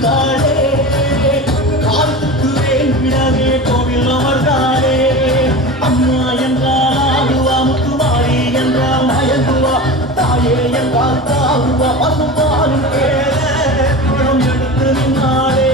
இருந்தாளே காலத்துக்கு வேண்டிடவே கோவில் அமர்ந்தாளே அம்மா என்றால் ஆகுவா முத்துமாரி என்றால் மயங்குவா தாயே என்றால் தாகுவா பசுபாலும் கேள எடுத்து நின்றாளே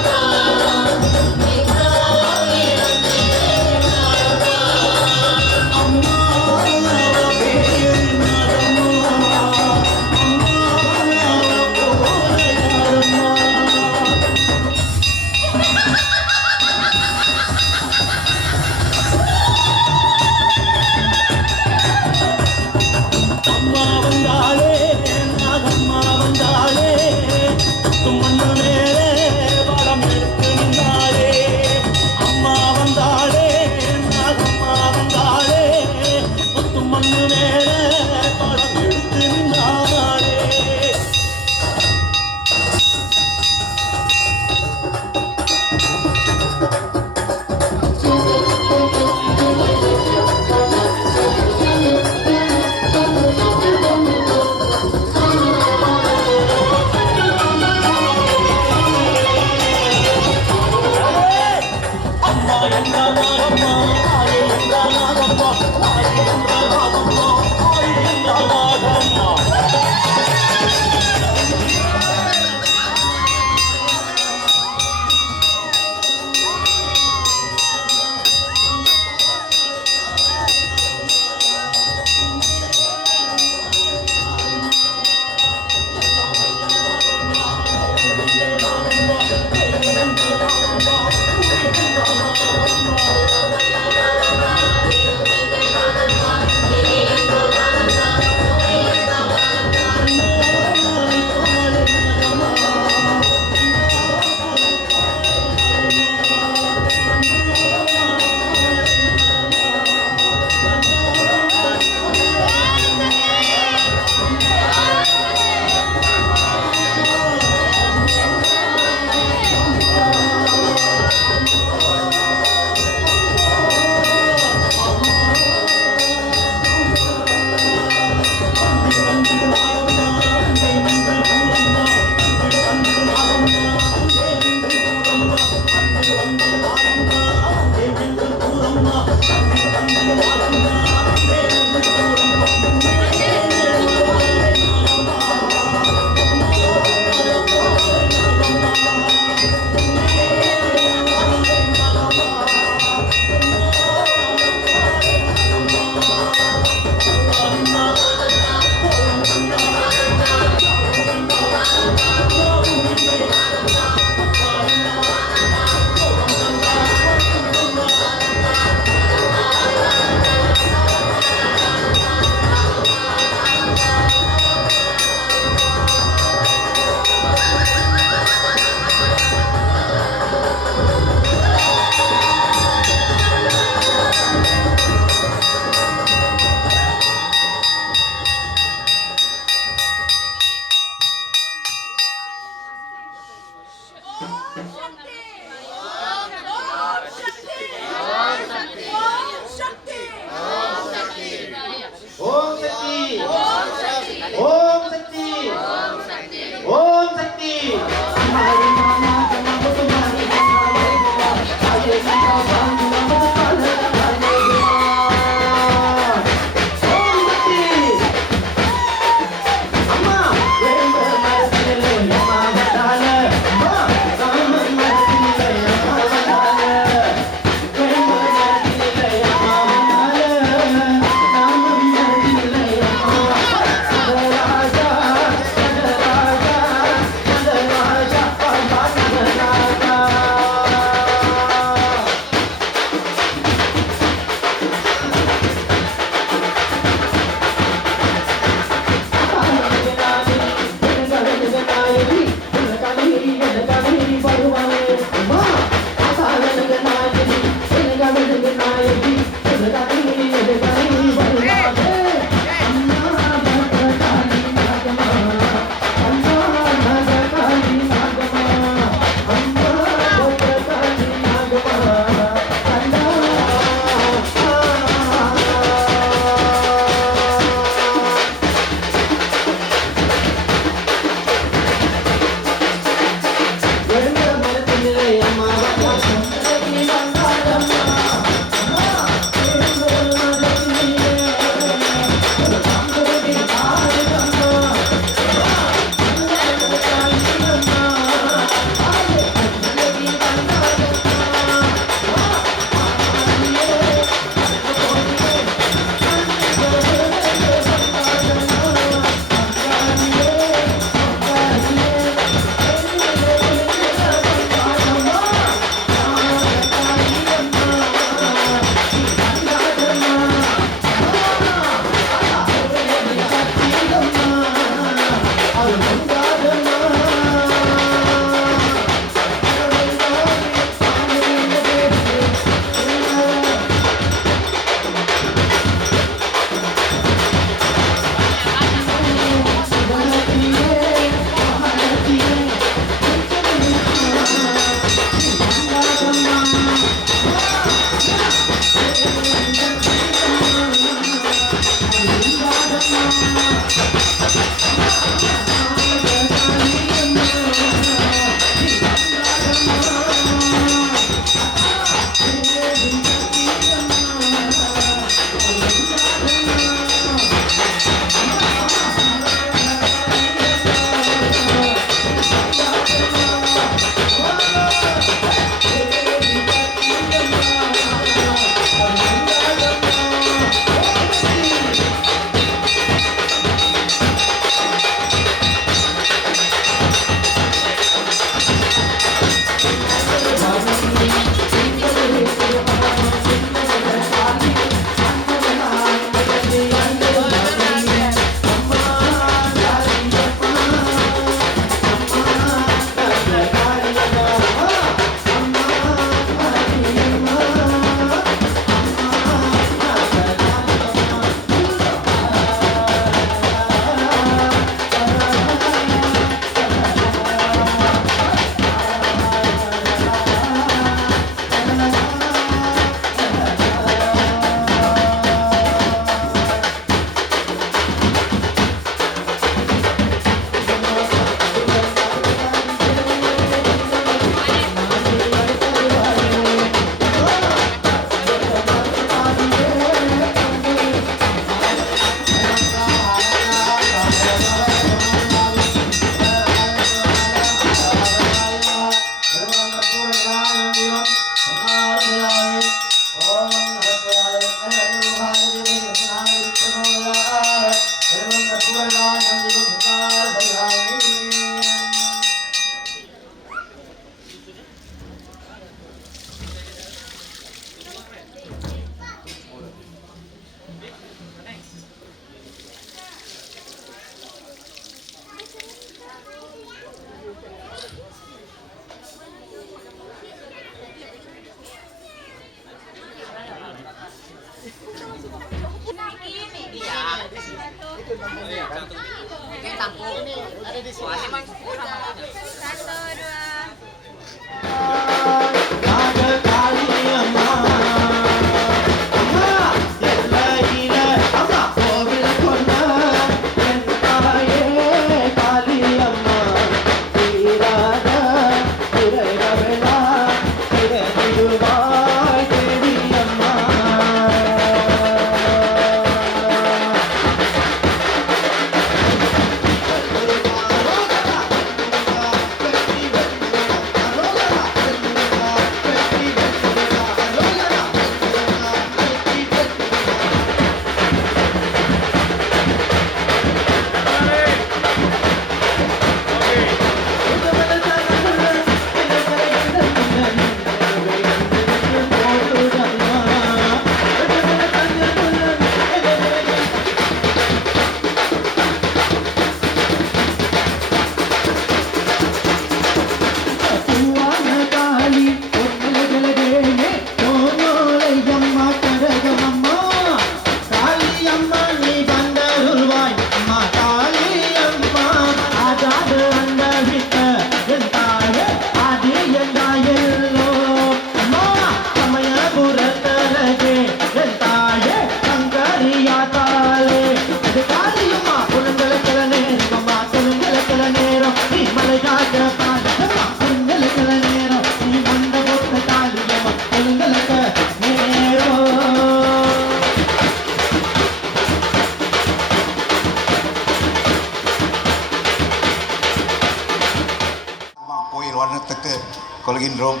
கொள்கின்றோம்.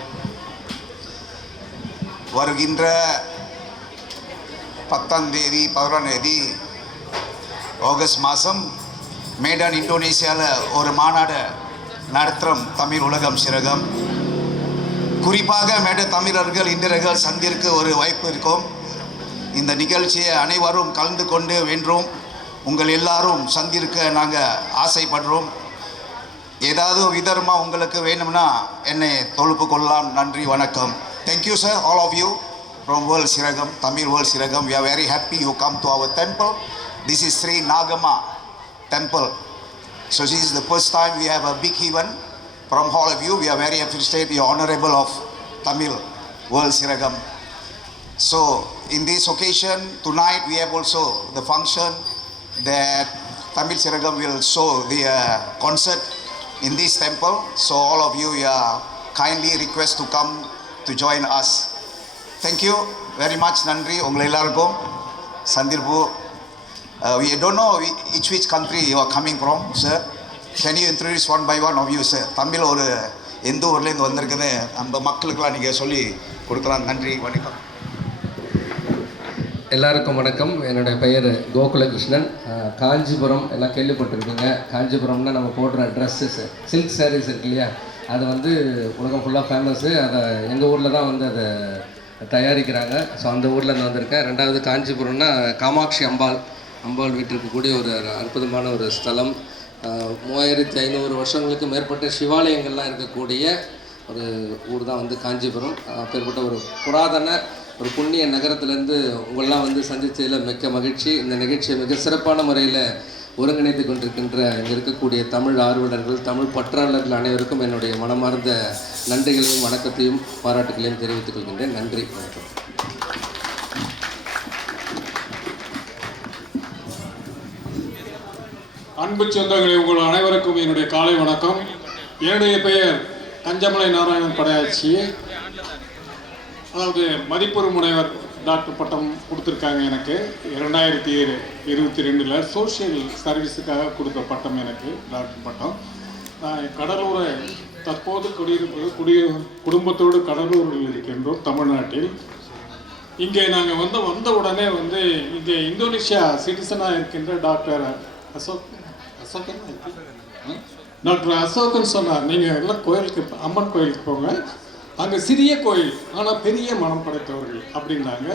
வருகின்ற 10ஆம் தேதி 11ஆம் தேதி ஆகஸ்ட் மாதம் மேடன் இந்தோனேசியாவில் ஒரு மாநாடு நடத்துகிறோம். தமிழ் உலகம் சிறகம். குறிப்பாக மேட தமிழர்கள் இந்தியர்கள் சந்திக்க ஒரு வாய்ப்பு இருக்கும். இந்த நிகழ்ச்சியை அனைவரும் கலந்து கொண்டு வென்றோம். உங்கள் எல்லாரும் சந்திக்க நாங்கள் ஆசைப்படுறோம். ஏதாவது விதமாக உங்களுக்கு வேணும்னா என்னை தொழுப்பு கொள்ளலாம். நன்றி, வணக்கம். Thank you sir, all of you from World Siragam, Tamil World Siragam. We are very happy you come to our temple. This is Sri Nagama temple. So this is the first time we have a big event from all of you. We are very appreciative, you honorable of Tamil World Siragam. So in this occasion tonight we have also the function that Tamil Siragam will show the concert in this temple. So all of you are kindly request to come to join us. Thank you very much. Nandri ungal ellarkum sandirpu. We don't know which country you are coming from, sir. Can you introduce one by one of you, sir? Tamil or எந்த ஊர்லேருந்து வந்திருக்குன்னு நம்ம மக்களுக்கெல்லாம் நீங்கள் சொல்லி கொடுக்கலாம். நன்றி, வணக்கம். எல்லாருக்கும் வணக்கம். என்னுடைய பெயர் கோகுலகிருஷ்ணன். காஞ்சிபுரம் எல்லாம் கேள்விப்பட்டிருக்கீங்க. காஞ்சிபுரம்னா நம்ம போடுற ட்ரெஸ்ஸஸ், சில்க் சாரீஸ் இருக்கு இல்லையா, அது வந்து உலகம் ஃபுல்லாக ஃபேமஸ்ஸு. அதை எங்கள் ஊரில் தான் வந்து அதை தயாரிக்கிறாங்க. ஸோ அந்த ஊர்லேருந்து வந்திருக்கேன். ரெண்டாவது காஞ்சிபுரம்னா காமாட்சி அம்பாள் வீட்டிற்கக்கூடிய ஒரு அற்புதமான ஒரு ஸ்தலம். 3500 வருஷங்களுக்கு மேற்பட்ட சிவாலயங்கள்லாம் இருக்கக்கூடிய ஒரு ஊர் தான் வந்து காஞ்சிபுரம். அப்பேற்பட்ட ஒரு புராதன ஒரு புண்ணிய நகரத்திலேருந்து உங்களெலாம் வந்து சந்தித்ததில் மிக்க மகிழ்ச்சி. இந்த நிகழ்ச்சியை மிக சிறப்பான முறையில் ஒருங்கிணைத்து கொண்டிருக்கின்ற இங்கே இருக்கக்கூடிய தமிழ் ஆர்வலர்கள், தமிழ் பற்றாளர்கள் அனைவருக்கும் என்னுடைய மனமார்ந்த நன்றிகளையும் வணக்கத்தையும் பாராட்டுகளையும் தெரிவித்துக் கொள்கின்றேன். நன்றி, வணக்கம். அன்பு சொந்தங்களே, உங்கள் அனைவருக்கும் என்னுடைய காலை வணக்கம். என்னுடைய பெயர் கஞ்சமலை நாராயணன் படையாச்சி. அதாவது மதிப்பெரு முனைவர் டாக்டர் பட்டம் கொடுத்துருக்காங்க எனக்கு 2022 சோஷியல் சர்வீஸுக்காக கொடுத்த பட்டம் எனக்கு டாக்டர் பட்டம். கடலூரை தற்போது குடும்பத்தோடு கடலூரில் இருக்கின்றோம், தமிழ்நாட்டில். இங்கே நாங்கள் வந்த உடனே இங்கே இந்தோனேஷியா சிட்டிசனாக இருக்கின்ற டாக்டர் டாக்டர் அசோகன் சொன்னார், நீங்கள் எல்லாம் கோயிலுக்கு அம்மன் கோயிலுக்கு போங்க, அங்கே சிறிய கோயில் ஆனால் பெரிய மனம் படைத்தவர்கள் அப்படின்னாங்க.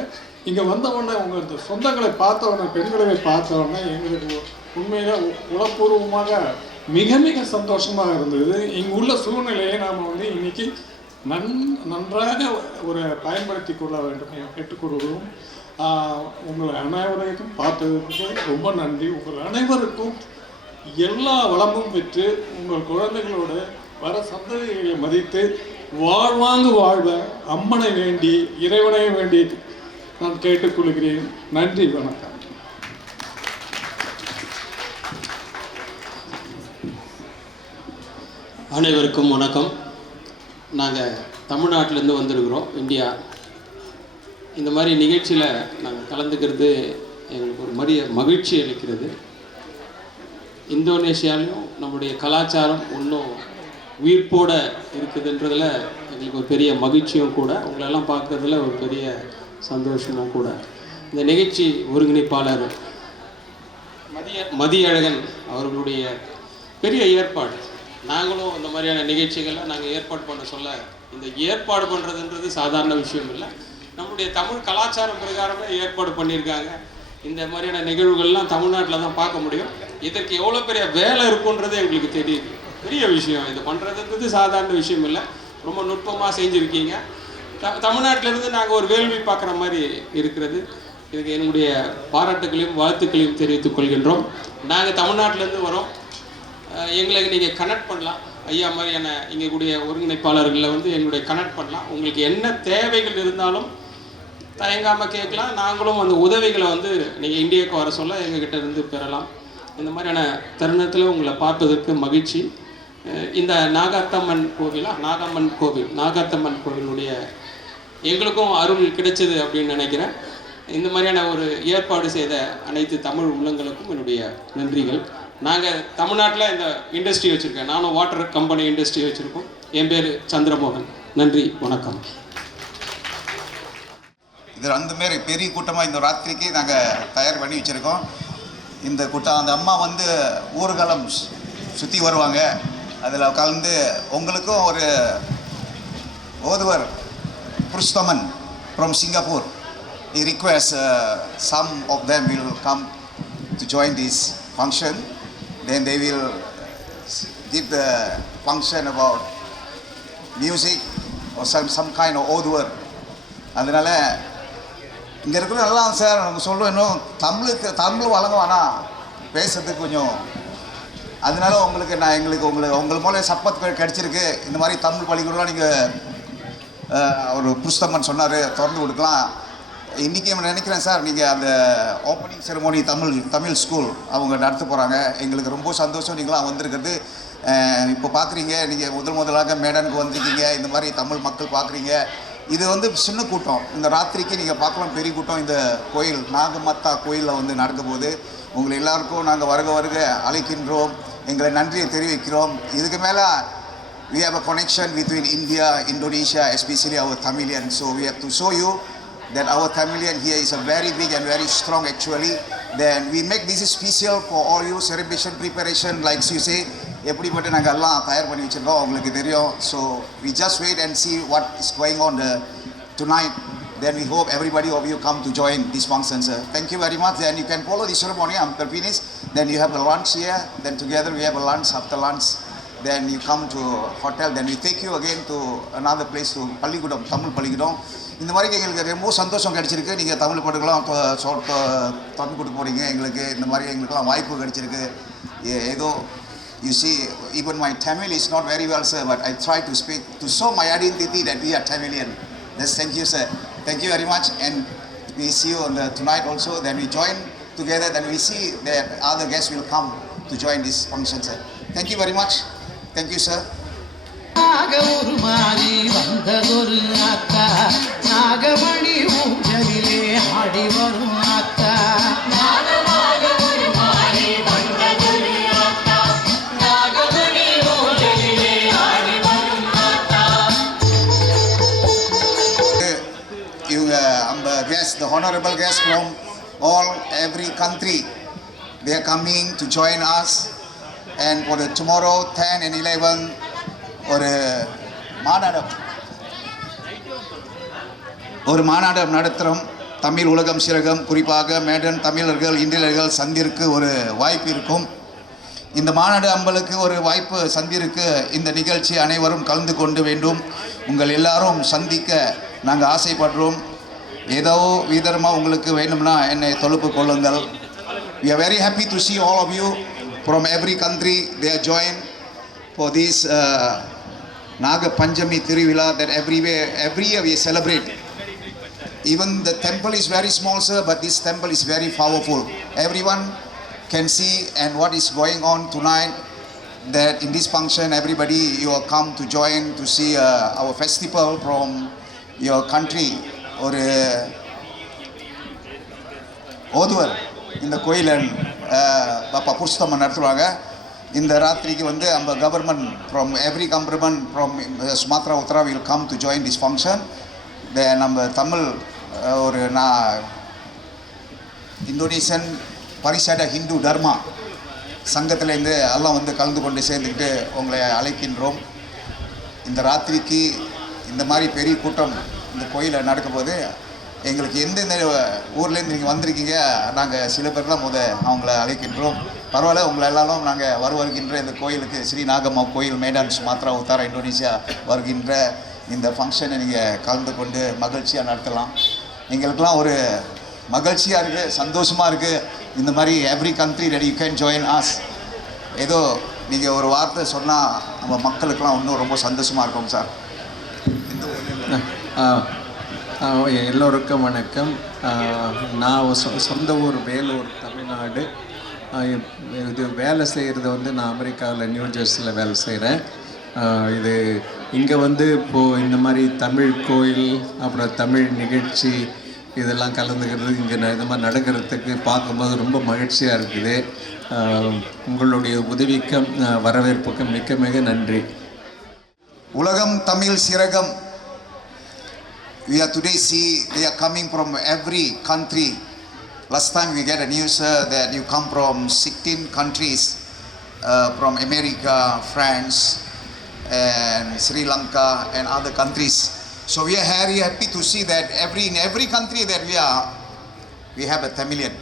இங்கே வந்தவுடனே உங்கள் இந்த சொந்தங்களை பார்த்தவுடனே, பெண்களை பார்த்தவுடனே எங்களுக்கு உண்மையில உளப்பூர்வமாக மிக மிக சந்தோஷமாக இருந்தது. இங்கே உள்ள சூழ்நிலையை நாம் வந்து இன்னைக்கு நன்றாக ஒரு பயன்படுத்தி கொள்ள வேண்டும் கேட்டுக்கொள்கிறோம். உங்கள் அனைவரையும் பார்த்ததுக்கு ரொம்ப நன்றி. உங்கள் அனைவருக்கும் எல்லா வளமும் பெற்று உங்கள் குழந்தைகளோடு வர சந்ததிகளை மதித்து வாழ்வாங்கு வாழ்வ அம்மனை வேண்டி, இறைவனை வேண்டி நான் கேட்டுக்கொள்கிறேன். நன்றி, வணக்கம். அனைவருக்கும் வணக்கம். நாங்கள் தமிழ்நாட்டிலேருந்து வந்திருக்கிறோம், இந்தியா. இந்த மாதிரி நிகழ்ச்சியில் நாங்கள் கலந்துக்கிறது எங்களுக்கு ஒரு மகிழ்ச்சி அளிக்கிறது. இந்தோனேஷியாலையும் நம்முடைய கலாச்சாரம் இன்னும் உயிர்ப்போடு இருக்குதுன்றதில் எங்களுக்கு ஒரு பெரிய மகிழ்ச்சியும் கூட, உங்களெல்லாம் பார்க்குறதுல ஒரு பெரிய சந்தோஷமும் கூட. இந்த நிகழ்ச்சி ஒருங்கிணைப்பாளர் மதியழகன் அவர்களுடைய பெரிய ஏற்பாடு. நாங்களும் இந்த மாதிரியான நிகழ்ச்சிகளை நாங்கள் ஏற்பாடு பண்ண சொல்ல, இந்த ஏற்பாடு பண்ணுறதுன்றது சாதாரண விஷயம் இல்லை. நம்முடைய தமிழ் கலாச்சாரம் பிரகாரமே ஏற்பாடு பண்ணியிருக்காங்க. இந்த மாதிரியான நிகழ்வுகள்லாம் தமிழ்நாட்டில் தான் பார்க்க முடியும். இதற்கு எவ்வளோ பெரிய வேலை இருக்குன்றது எங்களுக்கு தெரியுது. பெரிய விஷயம். இது பண்ணுறதுன்றது சாதாரண விஷயம் இல்லை. ரொம்ப நுட்பமாக செஞ்சுருக்கீங்க. தமிழ்நாட்டிலேருந்து நாங்கள் ஒரு வேள்வி பார்க்குற மாதிரி இருக்கிறது. இதுக்கு என்னுடைய பாராட்டுகளையும் வாழ்த்துக்களையும் தெரிவித்துக் கொள்கின்றோம். நாங்கள் தமிழ்நாட்டிலேருந்து வரோம். எங்களுக்கு நீங்கள் கனெக்ட் பண்ணலாம். ஐயா மாதிரியான இங்கே கூடிய ஒருங்கிணைப்பாளர்களை வந்து எங்களுடைய கனெக்ட் பண்ணலாம். உங்களுக்கு என்ன தேவைகள் இருந்தாலும் தயங்காமல் கேட்கலாம். நாங்களும் அந்த உதவிகளை வந்து நீங்கள் இந்தியாவுக்கு வர சொல்ல எங்ககிட்ட இருந்து பெறலாம். இந்த மாதிரியான தருணத்தில் உங்களை பார்ப்பதற்கு மகிழ்ச்சி. இந்த நாகாத்தம்மன் கோவிலுடைய எங்களுக்கும் அருள் கிடைச்சது அப்படின்னு நினைக்கிறேன். இந்த மாதிரியான ஒரு ஏற்பாடு செய்த அனைத்து தமிழ் உள்ளங்களுக்கும் என்னுடைய நன்றிகள். நாங்கள் தமிழ்நாட்டில் இந்த இண்டஸ்ட்ரி வச்சுருக்கேன். நானும் வாட்டர் கம்பெனி இண்டஸ்ட்ரி வச்சுருக்கோம். என் பேர் சந்திரமோகன். நன்றி, வணக்கம். இது அந்த மாரி பெரிய கூட்டமாக இந்த ராத்திரிக்கு நாங்கள் தயார் பண்ணி வச்சுருக்கோம். இந்த கூட்டம் அந்த அம்மா வந்து ஊர்வலம் சுற்றி வருவாங்க. அதில் கலந்து உங்களுக்கும் ஒரு ஓதுவர் Purushothaman from Singapore. He requests some of them will come to join this function. Then they will give the function about music or some kind of oduvar. அதனால் இங்கே இருக்கிற நல்லா சார் நாங்கள் சொல்கிறோம். இன்னும் தமிழ் வழங்குவானா பேசுறதுக்கு கொஞ்சம். அதனால உங்களுக்கு நான் உங்களுக்கு மூலம் சப்பத்து கிடச்சிருக்கு. இந்த மாதிரி தமிழ் பள்ளிக்கூடம் நீங்கள் ஒரு புருஷ்தம்மன் சொன்னார், திறந்து கொடுக்கலாம். இன்றைக்கி நினைக்கிறேன் சார், நீங்கள் அந்த ஓப்பனிங் செரமோனி தமிழ் ஸ்கூல் அவங்க நடத்த போகிறாங்க. எங்களுக்கு ரொம்ப சந்தோஷம் நீங்களாம் வந்திருக்கிறது. இப்போ பார்க்குறீங்க, நீங்கள் முதலாக மேடனுக்கு வந்திருக்கீங்க. இந்த மாதிரி தமிழ் மக்கள் பார்க்குறீங்க. இது வந்து சின்ன கூட்டம். இந்த ராத்திரிக்கு நீங்கள் பார்க்கலாம் பெரிய கூட்டம். இந்த கோயில் நாகமத்தா கோயிலில் வந்து நடக்கும்போது உங்களை எல்லாருக்கும் நாங்கள் வருக அழைக்கின்றோம். எங்களை நன்றியை தெரிவிக்கிறோம். இதுக்கு மேலே we have a connection between India, Indonesia, especially our Tamilian. So we have to show you that our Tamilian here is a very big and very strong actually. Then we make this special for all you celebration preparation like you say. எப்படிப்பட்டு நாங்கள் எல்லாம் தயார் பண்ணி வச்சுருக்கோம் உங்களுக்கு தெரியும். So we just wait and see what is going on tonight. Then we hope everybody of you come to join this function, sir. Thank you very much. Then you can follow the ceremony. I'm finished. Then you have a lunch here. Then together we have a lunch. After lunch, then you come to hotel. Then we take you again to another place to Palligudam, Tamil Palligudam. இந்த மாதிரி எங்களுக்கு ரொம்ப சந்தோஷம் கிடைச்சிருக்கு. நீங்கள் தமிழ் பாட்டுக்கெல்லாம் திறந்து கொடுக்க போகிறீங்க. எங்களுக்கு இந்த மாதிரி எங்களுக்கெல்லாம் வாய்ப்பு கிடைச்சிருக்கு. ஏதோ you see, even my Tamil is not very well, sir, but I try to speak to show my identity that we are Tamilian. Just thank you, sir. Thank you very much. And we see you on tonight also. Then we join together. Then we see that other guests will come to join this function, sir. Thank you very much. Thank you, sir. நாகவுருமாறி வந்ததொரு அக்கா, நாகமணி ஊஞ்சலிலே ஆடி வரும் அக்கா. The honorable guests from every country they are coming to join us. And for the tomorrow 10 and 11 ஒரு மாநாடு நடத்துகிறோம். தமிழ் உலகம் சிறகம், குறிப்பாக maiden தமிழர்கள் இந்தியர்கள் சந்திற்கு ஒரு வாய்ப்பு இருக்கும். இந்த மாநாடு அம்பலுக்கு ஒரு வாய்ப்பு சந்திருக்கு. இந்த நிகழ்ச்சி அனைவரும் கலந்து கொண்டு வேண்டும். உங்கள் எல்லாரும் சந்திக்க நாங்கள் ஆசைப்படுறோம். ஏதோ விதமாக உங்களுக்கு வேணும்னா என்னை தொடர்பு கொள்ளுங்கள். We are very happy to see all of you from every country. They are joined for this Naga Panchami Tiruvila that every year we celebrate. Even the temple is very small, sir, but this temple is very powerful. Everyone can see and what is going on tonight, that in this function everybody you are come to join to see our festival from your country. ஒரு ஓதுவர் இந்த கோயிலன் பாப்பா புருஷோத்தமன் நடத்துவாங்க. இந்த ராத்திரிக்கு வந்து நம்ம government from every government from Sumatra Uthra will come to join this function. நம்ம தமிழ் ஒரு இந்தோனேஷியன் பரிசட ஹிந்து தர்மா சங்கத்திலேருந்து எல்லாம் வந்து கலந்து கொண்டு சேர்ந்துக்கிட்டு உங்களை அழைக்கின்றோம். இந்த ராத்திரிக்கு இந்த மாதிரி பெரிய கூட்டம் இந்த கோயிலில் நடக்கும்போது எங்களுக்கு எந்தெந்த ஊர்லேருந்து நீங்கள் வந்திருக்கீங்க, நாங்கள் சில பேர்லாம் அவங்கள அழைக்கின்றோம். பரவாயில்ல, உங்களை எல்லாரும் நாங்கள் வருகின்ற இந்த கோயிலுக்கு ஸ்ரீ நாகம்மா கோயில் மேடான் சுமாத்ரா உத்தாரா இந்தோனேஷியா வருகின்ற இந்த ஃபங்க்ஷனை நீங்கள் கலந்து கொண்டு மகிழ்ச்சியாக நடத்தலாம். எங்களுக்கெல்லாம் ஒரு மகிழ்ச்சியாக இருக்குது, சந்தோஷமாக இருக்குது. இந்த மாதிரி every country that you can join us. ஏதோ நீங்கள் ஒரு வார்த்தை சொன்னால் நம்ம மக்களுக்கெல்லாம் இன்னும் ரொம்ப சந்தோஷமாக இருக்கும் சார். எல்லோருக்கும் வணக்கம். நான் சொந்த ஊர் வேலூர், தமிழ்நாடு. இது வேலை செய்கிறது வந்து நான் அமெரிக்காவில் நியூ ஜெர்சியில் வேலை செய்கிறேன். இது இங்கே வந்து இப்போது இந்த மாதிரி தமிழ் கோயில் அப்புறம் தமிழ் நிகழ்ச்சி இதெல்லாம் கலந்துக்கிறது இங்கே இந்த மாதிரி நடக்கிறதுக்கு பார்க்கும்போது ரொம்ப மகிழ்ச்சியாக இருக்குது. உங்களுடைய உதவிக்கும் வரவேற்புக்கும் மிக மிக நன்றி. உலகம் Tamil சிறகம். We are today see they are coming from every country. Last time we get a news that you come from 16 countries, from America, France, and Sri Lanka, and other countries. So we are very happy to see that in every country that we have a Tamilian.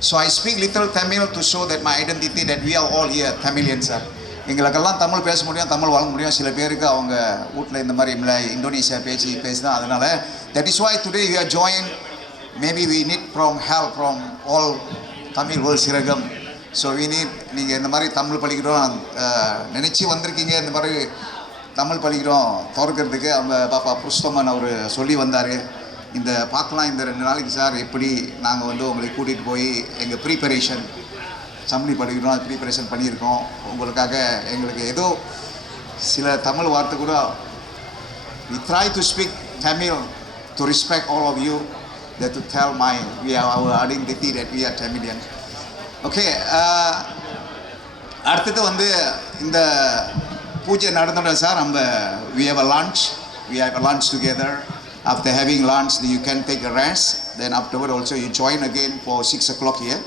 So I speak little Tamil to show that my identity, that we are all here Tamilians. எங்களுக்கெல்லாம் தமிழ் பேச முடியும், தமிழ் வாழ முடியும். சில பேருக்கு அவங்க வீட்டில் இந்த மாதிரி இந்தோனேஷியா பேசுதான். அதனால் that is why today we are joined. Maybe we need help from all Tamil world சிறகம். So we need, நீங்கள் இந்த மாதிரி தமிழ் படிக்கிறோம் நினச்சி வந்திருக்கீங்க, இந்த மாதிரி தமிழ் படிக்கிறோம் திறக்கிறதுக்கு அவங்க பாப்பா புருஷோத்தமன் அவர் சொல்லி வந்தார். இந்த பார்க்கலாம் இந்த 2 நாளைக்கு சார் எப்படி நாங்கள் வந்து உங்களை கூட்டிகிட்டு போய் எங்கள் ப்ரீப்பரேஷன் சம்பளி படிக்கிறோம், அது ப்ரீப்பரேஷன் பண்ணியிருக்கோம் உங்களுக்காக. எங்களுக்கு ஏதோ சில தமிழ் வார்த்தை கூட we try to speak Tamil to respect all of you, that to tell our identity that we are Tamilian. Okay, அடுத்தது வந்து இந்த பூஜை நடந்தோட சார் நம்ம we have a lunch together. After having lunch you can take a rest, then afterward also you join again for 6 o'clock here.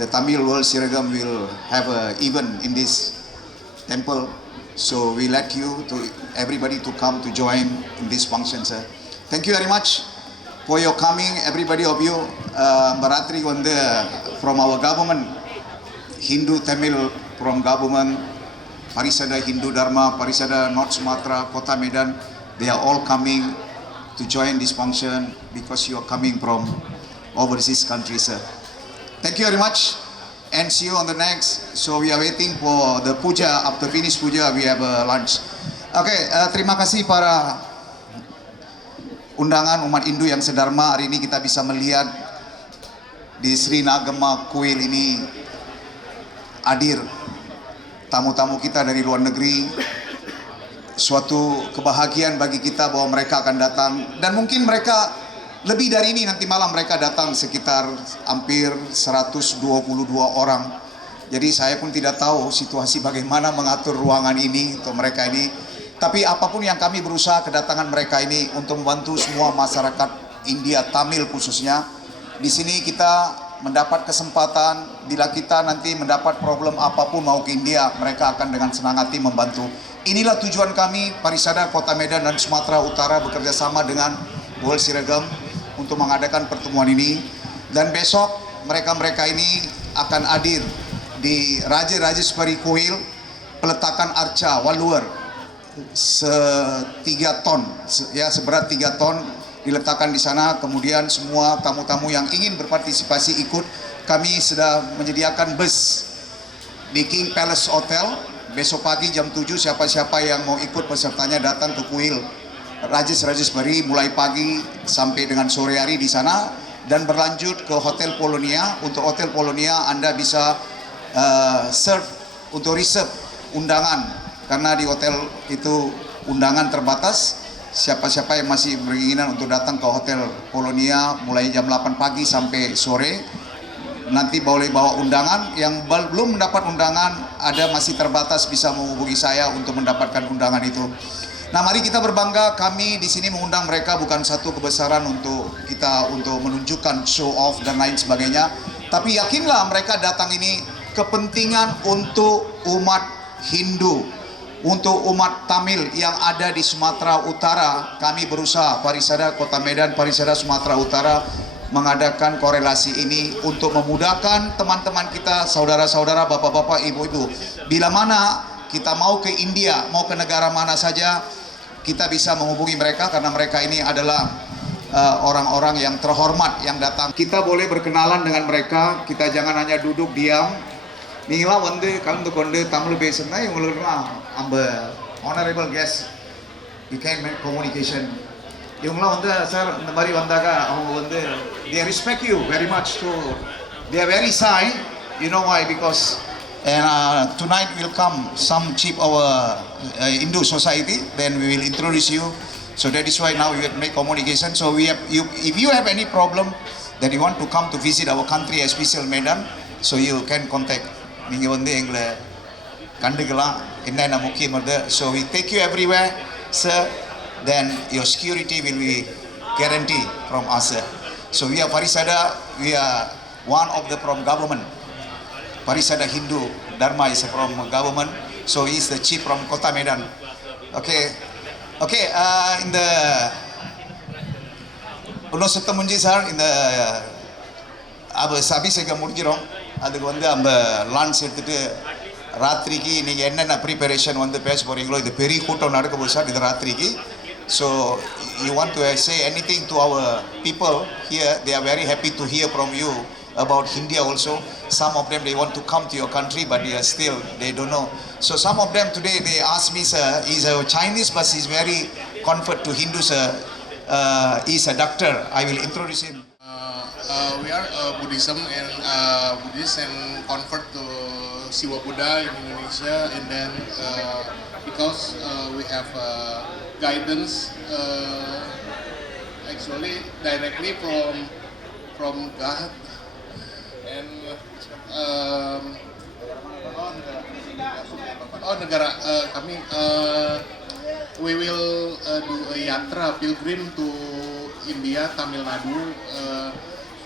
The Tamil World Siragam will have an event in this temple, so we let everybody to come to join in this function, sir. Thank you very much for your coming, everybody of you. Baratri வந்து from our government, Hindu Tamil from government, Parisada Hindu Dharma, Parisada North Sumatra, Kota Medan, they are all coming to join this function because you are coming from overseas countries, sir. Thank you very much and see you on the next. So we are waiting for the puja. After finish puja we have a lunch. Okay, terima kasih para undangan umat Hindu yang sedharma. Hari ini kita bisa melihat di Sri Nagamma Kuil ini hadir tamu-tamu kita dari luar negeri. Suatu kebahagiaan bagi kita bahwa mereka akan datang, dan mungkin mereka lebih dari ini nanti malam mereka datang sekitar hampir 122 orang. Jadi saya pun tidak tahu situasi bagaimana mengatur ruangan ini untuk mereka ini. Tapi apapun yang kami berusaha kedatangan mereka ini untuk membantu semua masyarakat India Tamil khususnya. Di sini kita mendapat kesempatan, bila kita nanti mendapat problem apapun mau ke India, mereka akan dengan senang hati membantu. Inilah tujuan kami, Parisada Kota Medan dan Sumatera Utara bekerja sama dengan Bohol Siragam untuk mengadakan pertemuan ini. Dan besok mereka-mereka ini akan hadir di Raja Rajeshwari Kuil, peletakan arca Waluwer 3 ton, ya seberat 3 ton diletakkan di sana. Kemudian semua tamu-tamu yang ingin berpartisipasi ikut, kami sudah menyediakan bus di King Palace Hotel. Besok pagi jam 7 siapa-siapa yang mau ikut pesertanya datang ke kuil Rajeshwari mulai pagi sampai dengan sore hari di sana, dan berlanjut ke Hotel Polonia. Untuk Hotel Polonia Anda bisa reserve undangan, karena di hotel itu undangan terbatas. Siapa-siapa yang masih berkeinginan untuk datang ke Hotel Polonia mulai jam 8 pagi sampai sore, nanti boleh bawa undangan. Yang belum mendapat undangan, ada masih terbatas, bisa menghubungi saya untuk mendapatkan undangan itu. Nah, mari kita berbangga, kami di sini mengundang mereka bukan satu kebesaran untuk kita untuk menunjukkan show off dan lain sebagainya, tapi yakinlah mereka datang ini kepentingan untuk umat Hindu, untuk umat Tamil yang ada di Sumatera Utara. Kami berusaha, Parisada Kota Medan, Parisada Sumatera Utara, mengadakan korelasi ini untuk memudahkan teman-teman kita, saudara-saudara, bapak-bapak, ibu-ibu. Bila mana kita mau ke India, mau ke negara mana saja, kita bisa menghubungi mereka, karena mereka ini adalah orang-orang yang terhormat yang datang. Kita boleh berkenalan dengan mereka, kita jangan hanya duduk diam. நீங்களாம் வந்து கலந்து கொண்டு தமிழ் பேசுனா இவங்களுக்குலாம் நம்ம honorable guest, you can make communication. இவங்களாம் வந்து sir இந்த மாதிரி வந்தாக்க அவங்க வந்து they respect you very much too. They are very shy. You know why? Because tonight will come some chief our Hindu society, then we will introduce you. So that is why now we will make communication. So we have if you have any problem that you want to come to visit our country, especially Medan, so you can contact. நீங்கள் வந்து எங்களை கண்டுக்கலாம், என்னென்ன முக்கியம் வருது. So we take you everywhere, sir. Then your security will be guaranteed from us, sir. So we are Parisada, we are one of the from government. Parisada Hindu Dharma is from government. So he is the chief from Kota Medan. Okay, in the இன்னும் சுத்தம் முடிஞ்சு sir, இந்த அபிஷேகம் முடிஞ்சிடும். அதுக்கு வந்து நம்ம launch எடுத்துகிட்டு ராத்திரிக்கு நீங்கள் என்னென்ன ப்ரிப்பரேஷன் வந்து பேச போகிறீங்களோ, இது பெரிய கூட்டம் நடக்க போகுது சார் இது ராத்திரிக்கு. So you want to say anything to our people here, they are very happy to hear from you about India also. Some of them they want to come to your country, but still they don't know. So some of them today they ask me, sir, he's a Chinese but he's very convert to Hindu, sir. He's a doctor. I will introduce him. We are Buddhism and Buddhist and convert to Siwa Buddha in Indonesia, and then because we have guidance actually directly from God, and negara kami we will do a yatra pilgrim to India, Tamil Nadu.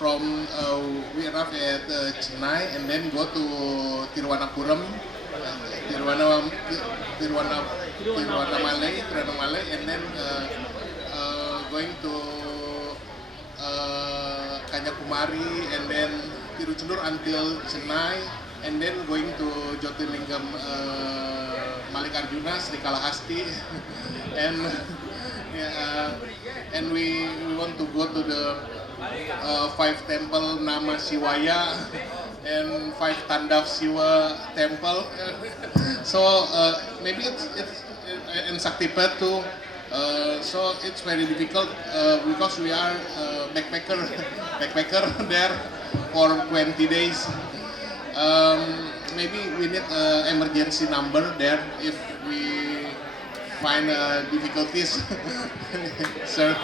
From we arrive at Chennai and then go to Tiruvannapuram, Tiruvannamalai, and then going to Kanyakumari, and then Tiruchendur until Chennai, and then going to Jyotirlingam Mallikarjuna, Srikalahasti, and we want to go to the 5 temple Nama Shivaya and 5 Tandav Shiva temple. So maybe it's in Shaktipat too. So it's very difficult because we are backpacker there for 20 days. Maybe we need emergency number there if we find difficulties. Sir,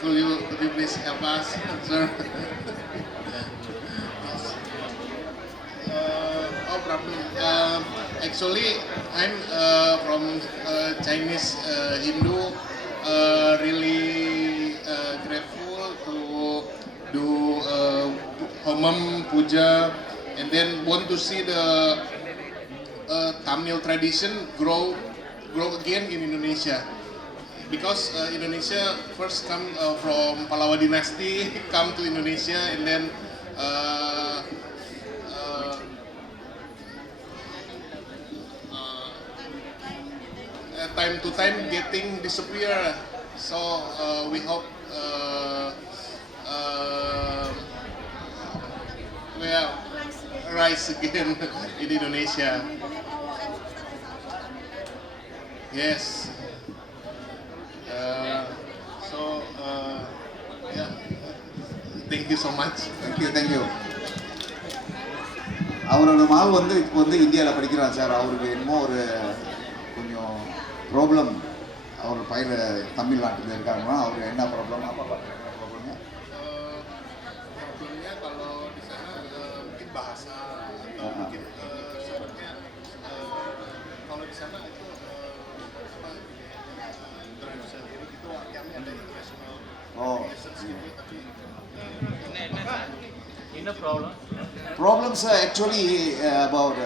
could you please help us, sir? Actually, I'm from Chinese Hindu. Really grateful to do Homam, puja, and then want to see the Tamil tradition grow again in Indonesia. Because Indonesia first come from Pahlawa dynasty, come to Indonesia, and then time to time getting disappear. So we hope rise again in Indonesia. Yes. Yeah. Thank you so much. Thank you அவரோட மகள் வந்து இப்போ வந்து இந்தியாவில் படிக்கிறான் sir. அவருக்கு என்னமோ ஒரு கொஞ்சம் ப்ராப்ளம். அவர் பயிர் தமிழ்நாட்டில் இருக்காங்கன்னா அவர் என்ன problem? apa Pak? Problemnya? Problemnya kalau di sana mungkin bahasa atau mungkin sebenarnya kalau di sana itu drive sendiri itu kami ada international license gitu, tapi Problems are actually about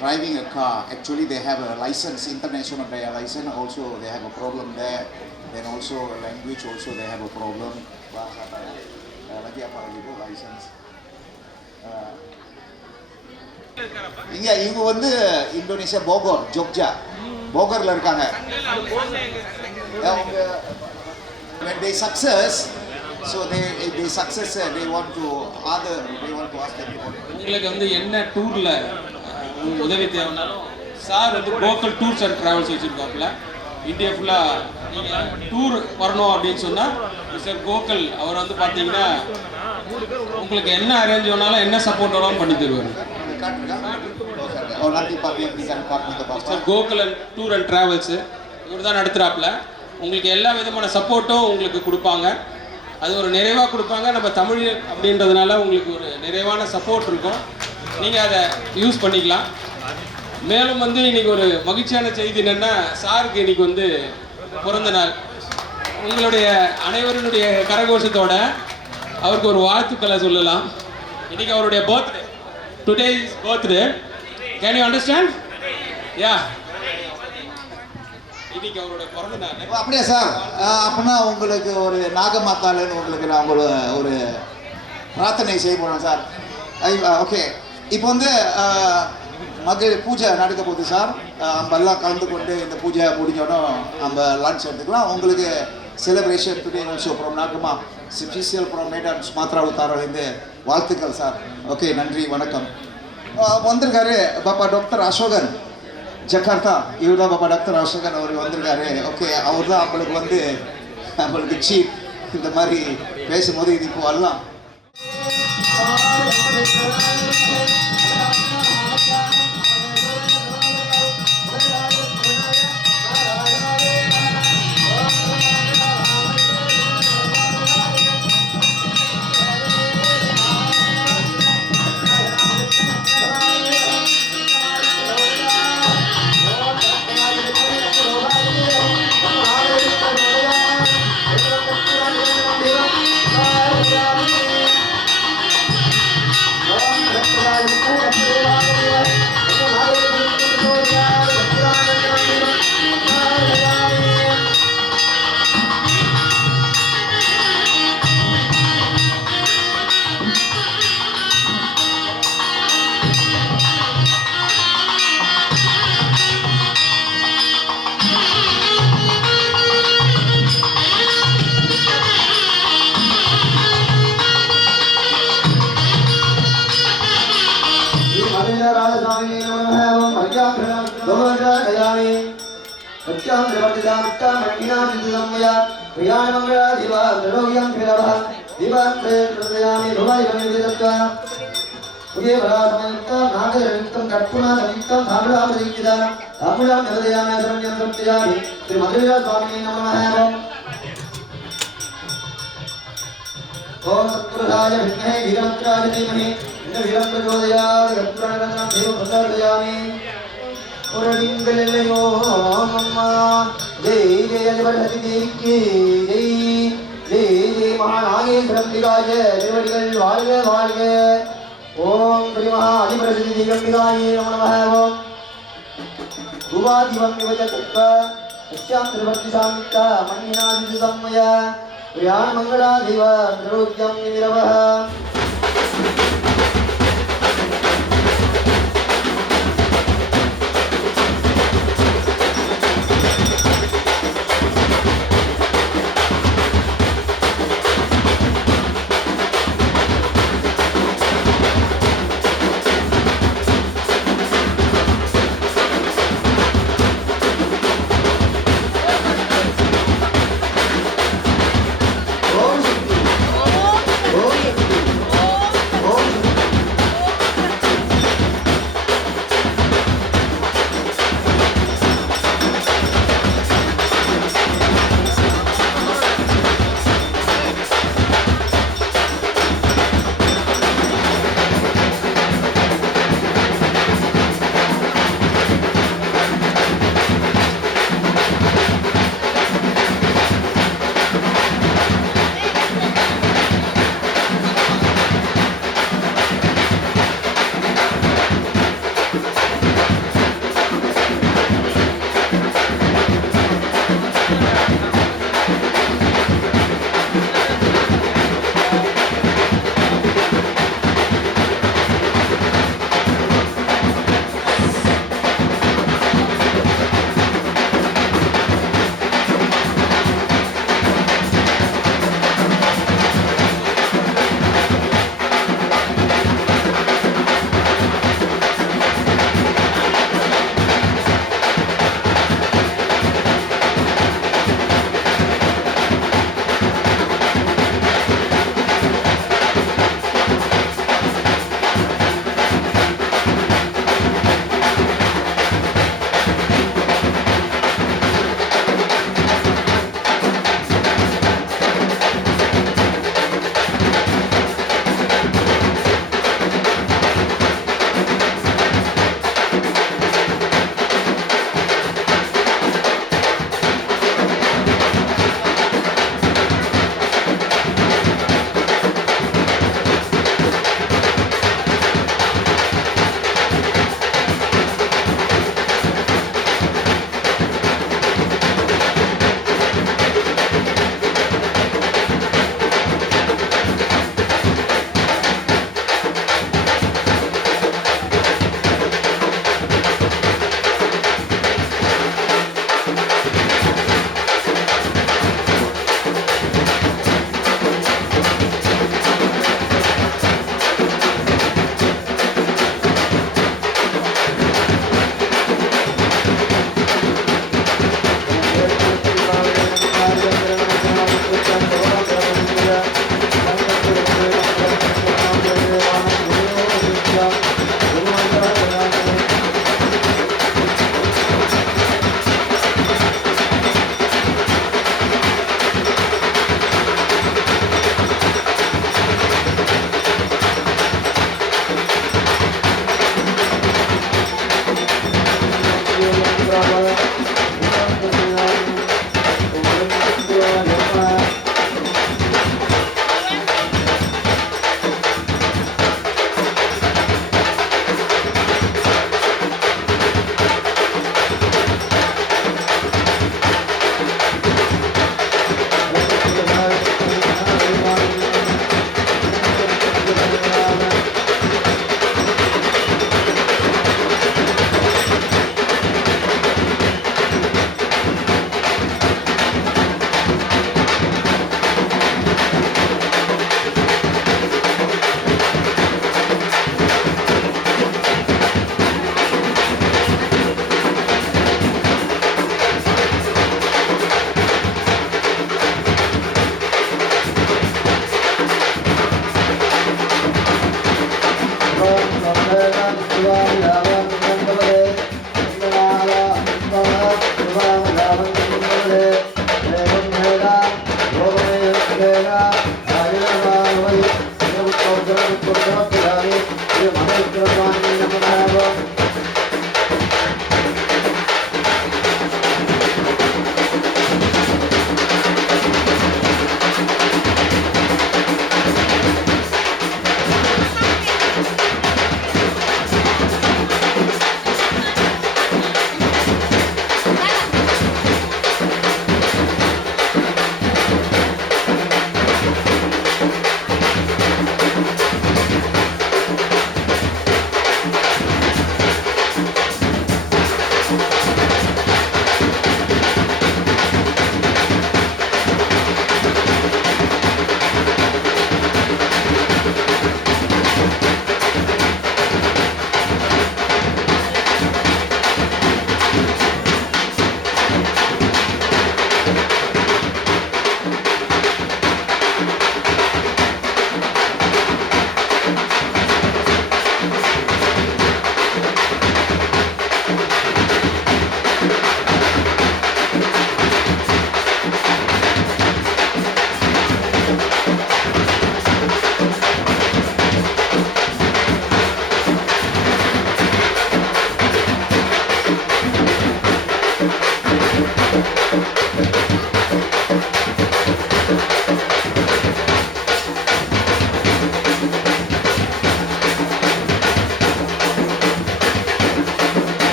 driving a car. Actually, they have a license, international license. Also, they have a problem there. Then also language. Also, they have a problem. Bahasa apa ya? Lagi apa lagi itu license. இவங்க வந்து Indonesia போகோர், ஜோக்ஜா, போகர்ல இருக்காங்க. When they success. So they success, they want to ask them. உங்களுக்கு வந்து என்ன டூரில் உதவி தேவைன்னாலும் sir வந்து லோக்கல் டூர்ஸ் அண்ட் ட்ராவல்ஸ் வச்சுருக்காப்புல. இந்தியா ஃபுல்லாக நீங்கள் டூர் வரணும் அப்படின்னு சொன்னால் மிஸ்டர் கோகுல் அவர் வந்து பார்த்தீங்கன்னா உங்களுக்கு என்ன அரேஞ்ச் வேணாலும் என்ன சப்போர்ட் வேணாலும் பண்ணி தருவார். Mister Gokul and tour and travels இவர் தான் நடத்துகிறாப்புல. உங்களுக்கு எல்லா விதமான சப்போர்ட்டும் உங்களுக்கு கொடுப்பாங்க. அது ஒரு நிறைவாக கொடுப்பாங்க. நம்ம தமிழ் அப்படின்றதுனால உங்களுக்கு ஒரு நிறைவான சப்போர்ட் இருக்கும். நீங்கள் அதை யூஸ் பண்ணிக்கலாம். மேலும் வந்து இன்றைக்கி ஒரு மகிழ்ச்சியான செய்தி என்னென்னா சாருக்கு இன்றைக்கி வந்து பிறந்த நாள். உங்களுடைய அனைவருடைய கரகோஷத்தோட அவருக்கு ஒரு வாழ்த்துக்களை சொல்லலாம். இன்றைக்கி அவருடைய birthday. Today is birthday. Can you understand? Yeah, இன்னைக்கு அவரோட பிறந்த நாள். அப்படியா சார்? அப்படின்னா உங்களுக்கு ஒரு நாகமாத்தாளன்னு உங்களுக்கு நான் ஒரு பிரார்த்தனை செய்ய போகிறேன் சார். ஓகே, இப்போ வந்து மகள் பூஜை நடக்க போகுது சார். நம்ம எல்லாம் கலந்து கொண்டு இந்த பூஜை முடிஞ்சோன்னா நம்ம லன்ச் எடுத்துக்கலாம். உங்களுக்கு celebration today also from Nagama special from madam Sumathra உத்தாரிலிருந்து வாழ்த்துக்கள் சார். ஓகே, நன்றி, வணக்கம். வந்திருக்காரு பாப்பா டாக்டர் அசோகன் ஜகார்த்தா. இவர் தான் பாப்பா டாக்டர் அசோகன் அவர் வந்திருக்காரு. ஓகே, அவர் தான் நம்மளுக்கு சீப். இந்த மாதிரி பேசும்போது இது இப்போ வரலாம். ओम तत्पुरुषाय विद्महे वीरभद्राय धीमहि वीरं प्रचोदयात् कर्पूरगणं देवं प्रचोदयामि उरलिंगलयो मम्मा जय जय जगन्नाथ देवी की जय जय जय महानागे சிரம்பிகாய திருவடிகள் வாழ்க வாழ்க. ஓம் ஸ்ரீ மகா அதிபிரசித்தி திகம்பிகாயே நம நமः. ஓம் உபாதிவம் விவஜத்வ சத்யாம் திருவர்த்தி சாமித்த மன்னினாதி சம்மய பிரியாண மங்களாதிவ நிருத்யம் நிரவஹ. ஓம் சக்தி ஓம் சக்தி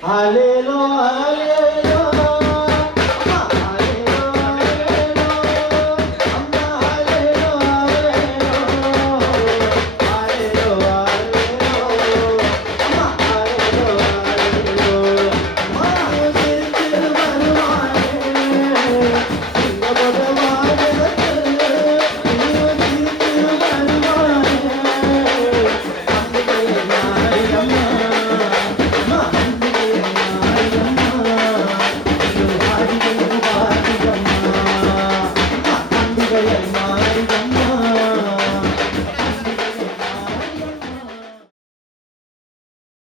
Hallelujah, hallelujah.